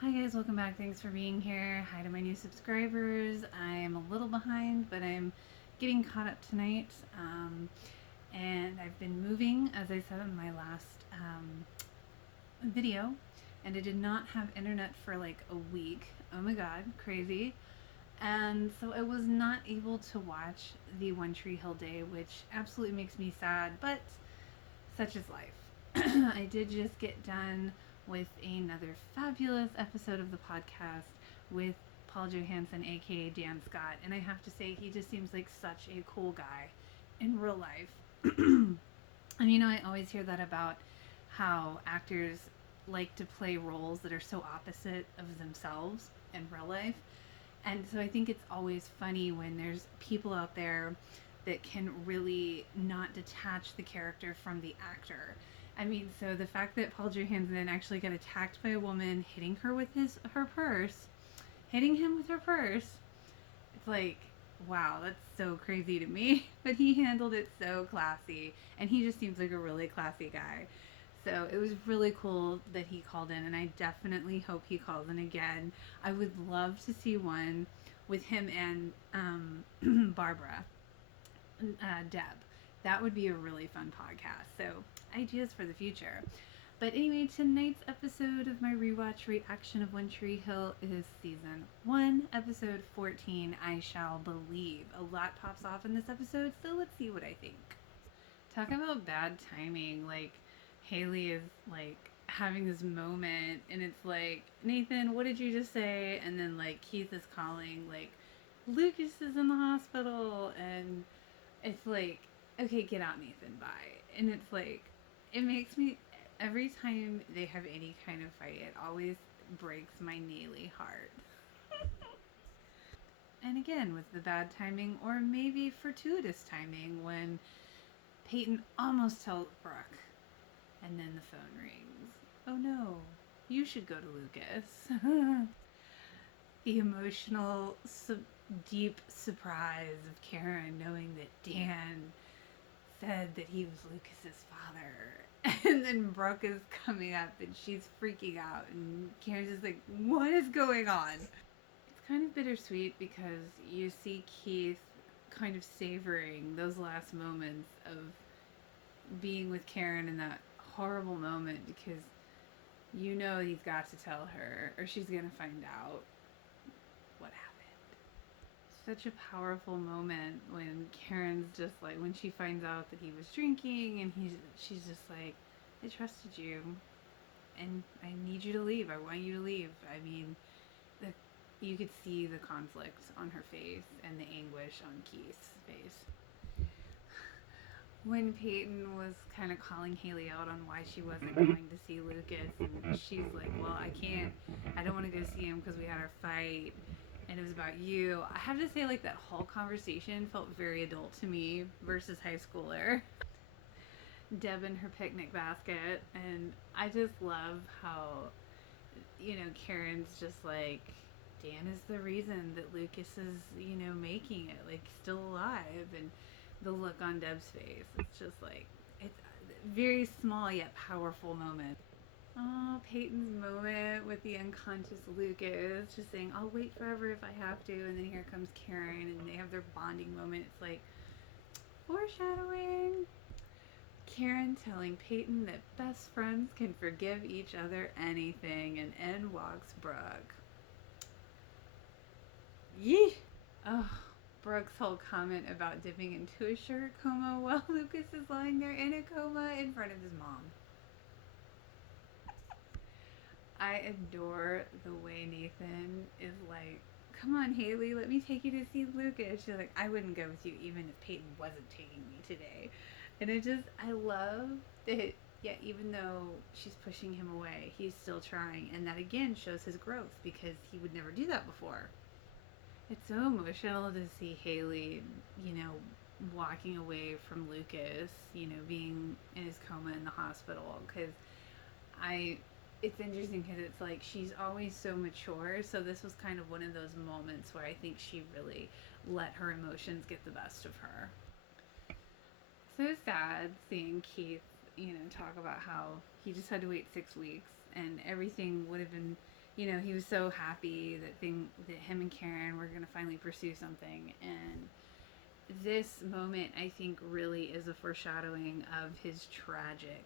Hi guys, welcome back. Thanks for being here. Hi to my new subscribers. I am a little behind, but I'm getting caught up tonight. And I've been moving, as I said in my last video, and I did not have internet for like a week. Oh my god, crazy. And so I was not able to watch the One Tree Hill Day, which absolutely makes me sad, but such is life. I did just get done with another fabulous episode of the podcast with Paul Johansson, aka Dan Scott, and I have to say, he just seems like such a cool guy in real life. And I always hear that about how actors like to play roles that are so opposite of themselves in real life. And so I think it's always funny when there's people out there that can really not detach the character from the actor. I mean, so the fact that Paul Johansson actually got attacked by a woman hitting her with her purse, hitting him with her purse, it's like, wow, that's so crazy to me. But he handled it so classy, and he just seems like a really classy guy. So it was really cool that he called in, and I definitely hope he calls in again. I would love to see one with him and Barbara, Deb. That would be a really fun podcast. So ideas for the future. But anyway, tonight's episode of my rewatch reaction of One Tree Hill is season 1, episode 14, I Shall Believe. A lot pops off in this episode, so let's see what I think. Talk about bad timing. Like, Haley is like having this moment, and it's like, Nathan, what did you just say? And then like Keith is calling, like, Lucas is in the hospital, and it's like, okay, get out, Nathan, bye. And it's like, it makes me, every time they have any kind of fight, it always breaks my naily heart. And again, with the bad timing, or maybe fortuitous timing, when Peyton almost tells Brooke, and then the phone rings. Oh no, you should go to Lucas. The emotional, deep surprise of Karen knowing that Dan said that he was Lucas's father. And then Brooke is coming up and she's freaking out, and Karen's just like, what is going on? It's kind of bittersweet because you see Keith kind of savoring those last moments of being with Karen in that horrible moment, because he's got to tell her or she's going to find out what happened. Such a powerful moment when Karen's just like, when she finds out that he was drinking, and she's just like, I trusted you and I need you to leave. I want you to leave. I mean, you could see the conflict on her face and the anguish on Keith's face. When Peyton was kind of calling Haley out on why she wasn't going to see Lucas, and she's like, well, I don't want to go see him because we had our fight and it was about you. I have to say, like, that whole conversation felt very adult to me versus high schooler. Deb in her picnic basket, and I just love how, Karen's just like, Dan is the reason that Lucas is, making it, like, still alive, and the look on Deb's face, it's just like, it's a very small yet powerful moment. Oh, Peyton's moment with the unconscious Lucas, just saying, I'll wait forever if I have to. And then here comes Karen, and they have their bonding moment. It's like, foreshadowing. Karen telling Peyton that best friends can forgive each other anything, and in walks Brooke. Yee! Oh, Brooke's whole comment about dipping into a sugar coma while Lucas is lying there in a coma in front of his mom. I adore the way Nathan is like, come on, Haley, let me take you to see Lucas. She's like, I wouldn't go with you even if Peyton wasn't taking me today. And I love that, yeah, even though she's pushing him away, he's still trying. And that again shows his growth, because he would never do that before. It's so emotional to see Haley, walking away from Lucas, being in his coma in the hospital, because it's interesting because it's like she's always so mature, so this was kind of one of those moments where I think she really let her emotions get the best of her. So sad seeing Keith, talk about how he just had to wait 6 weeks and everything would have been, he was so happy that him and Karen were going to finally pursue something. And this moment, I think, really is a foreshadowing of his tragic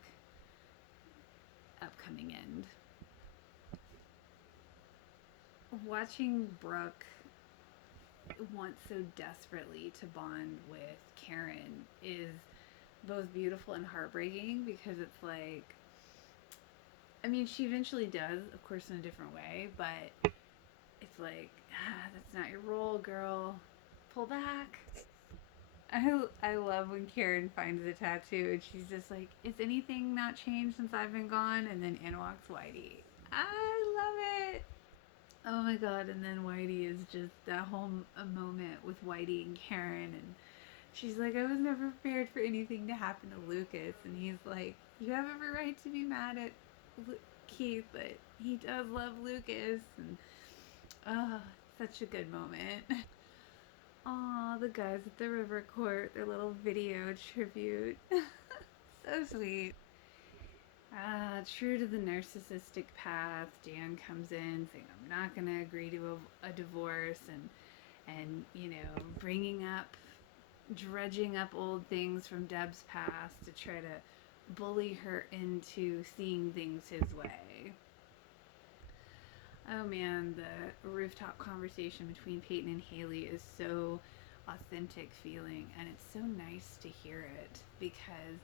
upcoming end. Watching Brooke want so desperately to bond with Karen is both beautiful and heartbreaking, because it's like, I mean, she eventually does, of course, in a different way, but it's like, that's not your role, girl. Pull back. I love when Karen finds the tattoo and she's just like, is anything not changed since I've been gone? And then in walks Whitey. I love it. Oh my god, and then Whitey is just that whole moment with Whitey and Karen, and she's like, I was never prepared for anything to happen to Lucas, and he's like, you have every right to be mad at Keith, but he does love Lucas, and such a good moment. Aw, the guys at the River Court, their little video tribute. So sweet. True to the narcissistic path, Dan comes in saying, I'm not going to agree to a divorce, and bringing up, dredging up old things from Deb's past to try to bully her into seeing things his way. Oh man, the rooftop conversation between Peyton and Haley is so authentic feeling, and it's so nice to hear it, because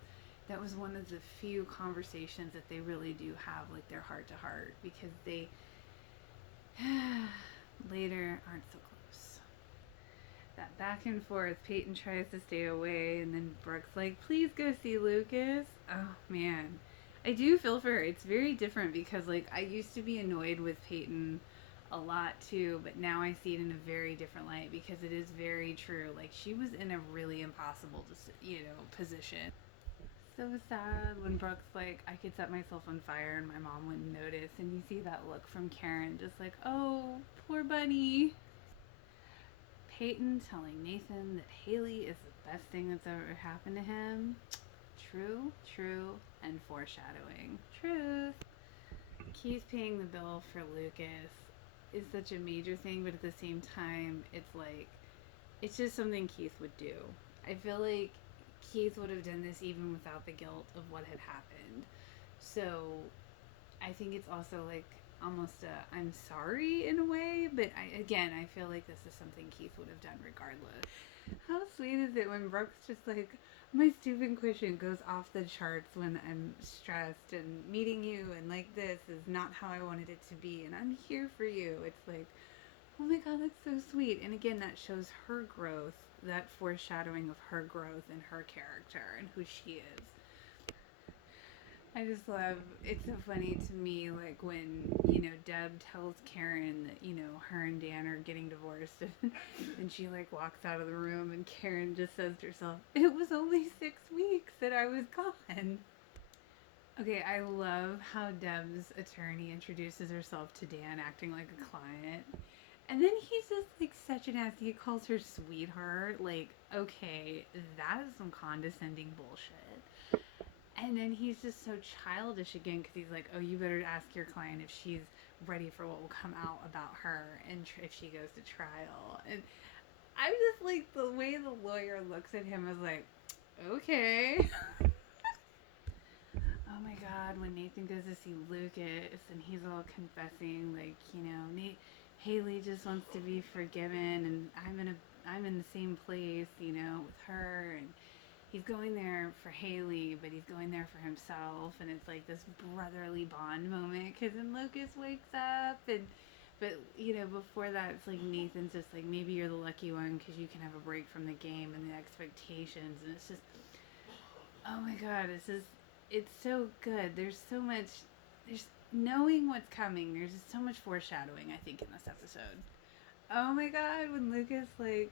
that was one of the few conversations that they really do have, like their heart to heart, because they later aren't so close. That back and forth, Peyton tries to stay away, and then Brooke's like, please go see Lucas. Oh man, I do feel for her. It's very different, because like I used to be annoyed with Peyton a lot too, but now I see it in a very different light, because it is very true. Like, she was in a really impossible position. So sad when Brooke's like, I could set myself on fire and my mom wouldn't notice, and you see that look from Karen, just like, oh, poor bunny. Peyton telling Nathan that Haley is the best thing that's ever happened to him. True, and foreshadowing. Truth. Keith paying the bill for Lucas is such a major thing, but at the same time, it's like, it's just something Keith would do. I feel like Keith would have done this even without the guilt of what had happened. So I think it's also like almost a I'm sorry in a way, but I feel like this is something Keith would have done regardless. How sweet is it when Brooke's just like, my stupid cushion goes off the charts when I'm stressed, and meeting you and like this is not how I wanted it to be, and I'm here for you. It's like, oh my god, that's so sweet. And again, that shows her growth, that foreshadowing of her growth and her character and who she is. I just love, it's so funny to me, like when, Deb tells Karen that, her and Dan are getting divorced, and she like walks out of the room, and Karen just says to herself, it was only 6 weeks that I was gone. Okay, I love how Deb's attorney introduces herself to Dan acting like a client. And then he's just like such an ass. He calls her sweetheart. Like, okay, that is some condescending bullshit. And then he's just so childish again, because he's like, oh, you better ask your client if she's ready for what will come out about her, and if she goes to trial. And I'm just like, the way the lawyer looks at him is like, okay. Oh my god, when Nathan goes to see Lucas and he's all confessing, like, Haley just wants to be forgiven, and I'm in the same place, with her, and he's going there for Haley, but he's going there for himself, and it's like this brotherly bond moment, because then Lucas wakes up, but before that, it's like Nathan's just like, maybe you're the lucky one because you can have a break from the game and the expectations, and it's just, oh my god, it's so good. There's so much, there's knowing what's coming. There's just so much foreshadowing, I think, in this episode. Oh my god, when Lucas like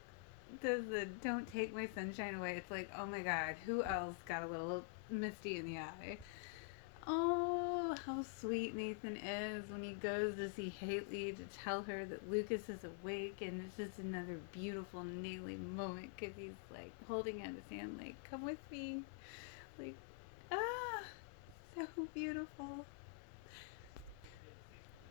does the "Don't take my sunshine away," it's like, oh my god, who else got a little misty in the eye? Oh, how sweet Nathan is when he goes to see Haley to tell her that Lucas is awake, and it's just another beautiful Naley moment, because he's like holding out his hand, like, come with me, like, so beautiful.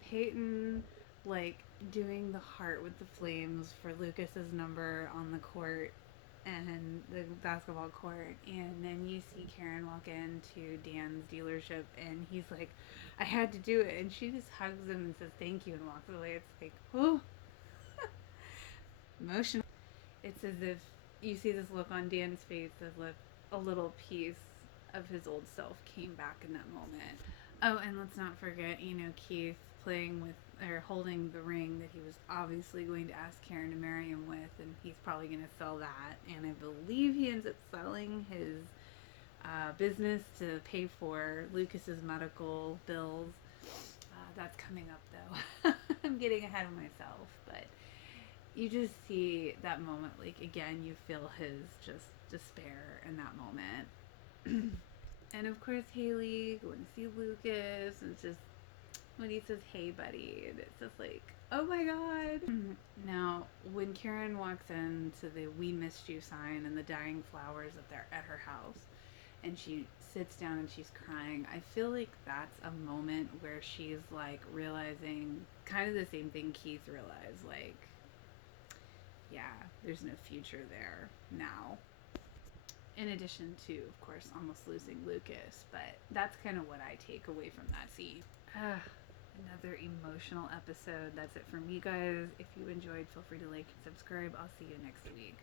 Peyton, like, doing the heart with the flames for Lucas's number on the court and the basketball court, and then you see Karen walk into Dan's dealership, and he's like, "I had to do it," and she just hugs him and says thank you and walks away. It's like, oh, emotional. It's as if you see this look on Dan's face as if a little piece of his old self came back in that moment. Oh, and let's not forget, Keith playing with or holding the ring that he was obviously going to ask Karen to marry him with, and he's probably going to sell that. And I believe he ends up selling his business to pay for Lucas's medical bills. That's coming up though. I'm getting ahead of myself, but you just see that moment. Like, again, you feel his just despair in that moment. And of course, Haley going to see Lucas, and it's just when he says, "Hey, buddy," and it's just like, oh my god. Now, when Karen walks into the "We missed you" sign and the dying flowers that they're at her house, and she sits down and she's crying, I feel like that's a moment where she's like realizing kind of the same thing Keith realized, like, yeah, there's no future there now. In addition to, of course, almost losing Lucas, but that's kind of what I take away from that scene. Another emotional episode. That's it for me, guys. If you enjoyed, feel free to like and subscribe. I'll see you next week.